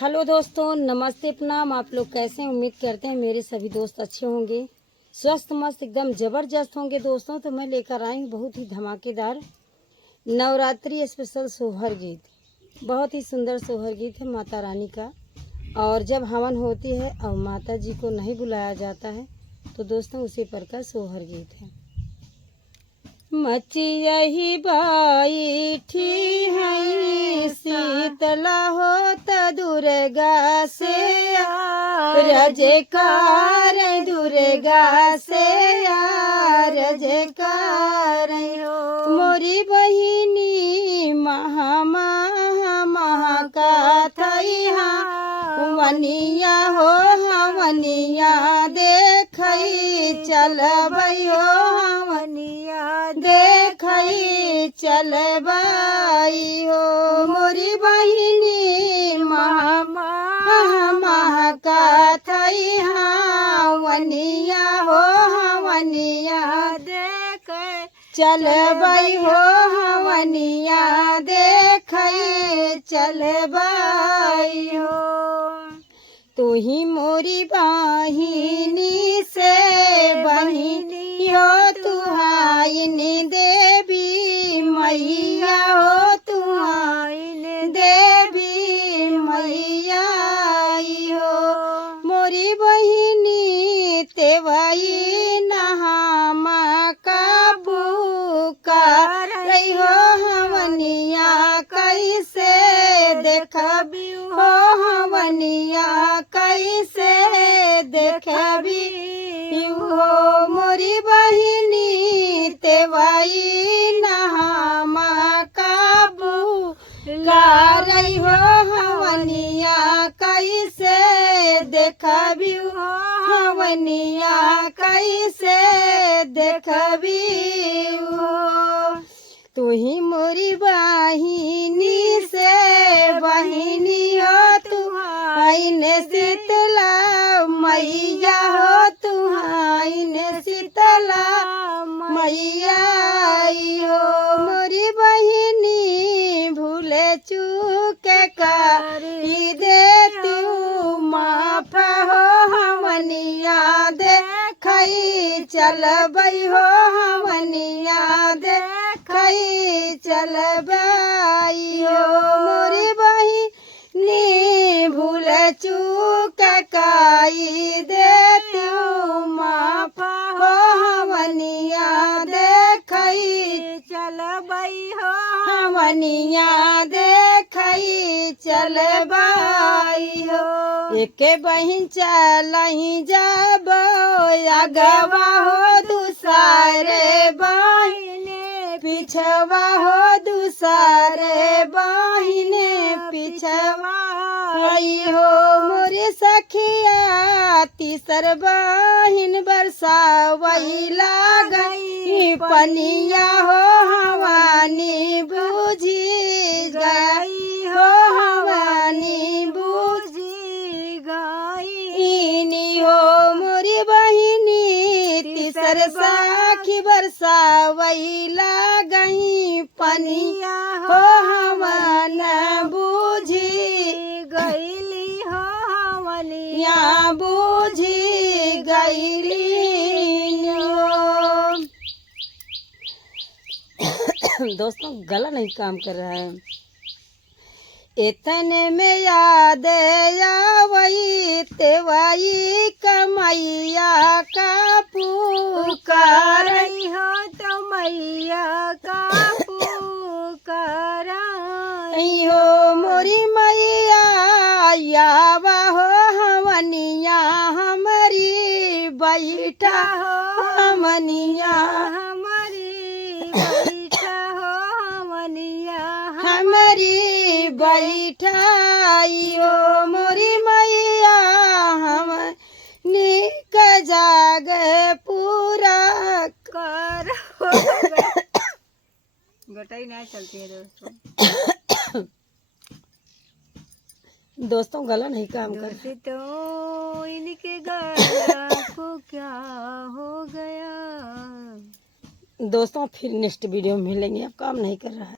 Hello दोस्तों, नमस्ते, प्रणाम। आप लोग कैसे हैं? उम्मीद करते हैं मेरे सभी दोस्त अच्छे होंगे, स्वस्थ मस्त एकदम ज़बरदस्त होंगे। दोस्तों तो मैं लेकर आई हूँ बहुत ही धमाकेदार नवरात्रि स्पेशल सोहर गीत। बहुत ही सुंदर सोहर गीत है माता रानी का। और जब हवन होती है और माता जी को नहीं बुलाया जाता है तो दोस्तों उसी पर का सोहर गीत है। मचियही बैठी है शीतला होत दुर्गा से रजकार दुर्गा से रजकार मोरी बहिनी महा का थैहा वनिया हो हवनिया देखई चलबई हो हवनिया देखई चलबई हो मोरी बहिनी महा का थैहा वनिया हो हवनिया देख चलबई हो हवनिया देखई चलबई हो। तू ही मोरी बहिनी से बहिनी हो तुहाइन देवी मैया हो तुहाइन देवी मैया हो मोरी बहिनी तेवई नहाम काबू कर रही हो हवनिया कैसे देखबी हो हवनिया कैसे देखबी हो मोरी बहिनी तेवई नहामा काबू कर रही हो हवनिया कैसे देखबी हो हवनिया कैसे देखबी हो। तू ही मोरी बहिनी से बहिनी हो तुहाइन शीतला मैया हो तुहाइन शीतला मैया हो मोरी बहिनी भूले चूक करी दे तू माफ हो हवनिया देखई चलबई हो हवनिया देखई चलबई हो मोरी बहिनी भूल चूक कई दे तू माफ हो हवनिया देखई चलबई हो हवनिया देखई चलबई हो। एक बहिन चलही जब अगवा हो दूसरे बहिने पिछवा हो दूसरे बहिने पिछवा हो मोरे सखिया तीसर बहिन बरसावई लागई पनिया हो हवानी बूझी गई हो हवानी बूझी गई हो मोरी बहिनी तीसर साखी बरसावई लागई पनिया हो हवन बूझी गईली हो हवनिया बूझी गईली हो। दोस्तों गला नहीं काम कर रहा है। इतने में याद आवई तेवाई कमैया का पुकार हो तो मैया का पुकार हो मोरी मैया यावा हो हवनिया हमारी बैठा हो हवनिया हमारी बैठा हो हवनिया हमारी बैठाई हो मोरी मैया हम निक जाग पूरा कर गटाई नहीं चलती है दोस्तों। दोस्तों गला नहीं काम करती तो इनके गला को क्या हो गया। दोस्तों फिर नेक्स्ट वीडियो में मिलेंगे। अब काम नहीं कर रहा है।